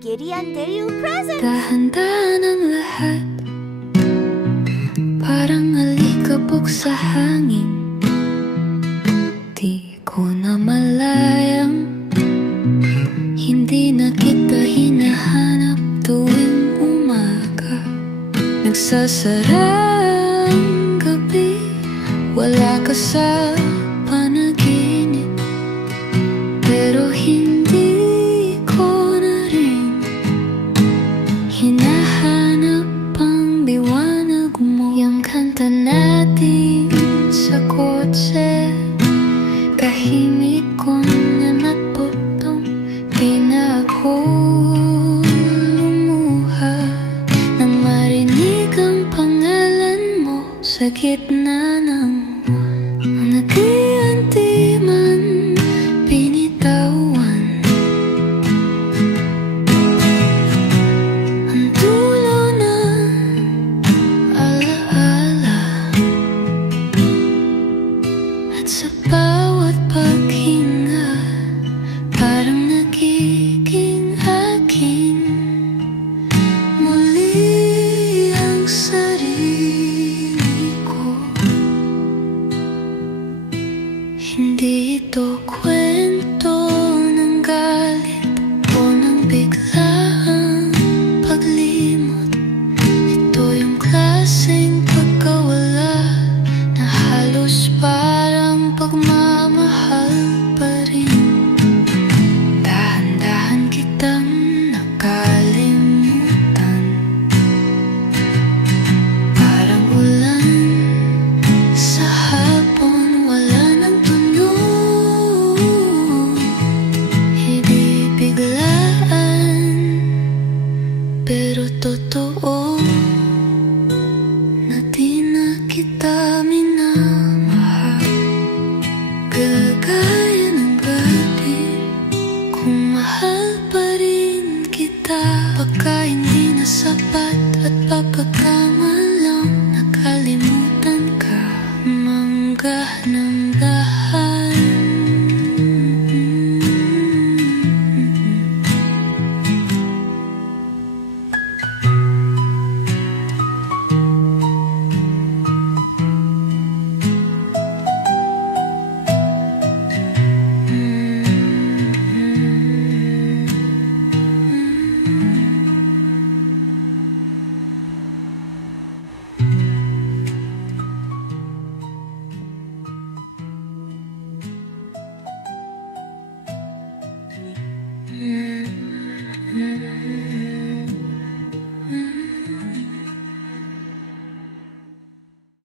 Giddy unveil presents! Dahan-dahan ang lahat, parang alikabok sa hangin. Di ko na malayang hindi na kita hinahanap tuwing umaga. Nagsasara ang gabi, wala ka sa panaginip, pero hindi ko na rin hinahanap ang liwanag mo. Yung kanta natin sa kotse, tahimik ko na natutong di na ako lumuha nang marinig ang pangalan mo sa gitna ng nag-ianti man binitawan. Ang dulo ng alaala, at sa bawat paghinga parang nagiging akin muli ang sarili ko. Hindi ito kwento ng galit o ng biglaang paglimot. Ito yung klaseng pagkawala na halos parang pagmamahal pa rin. Dahan-dahan kitang nakalimutan, parang ulan sa hapon, wala nang tunog. Hindi biglaan, pero totoo.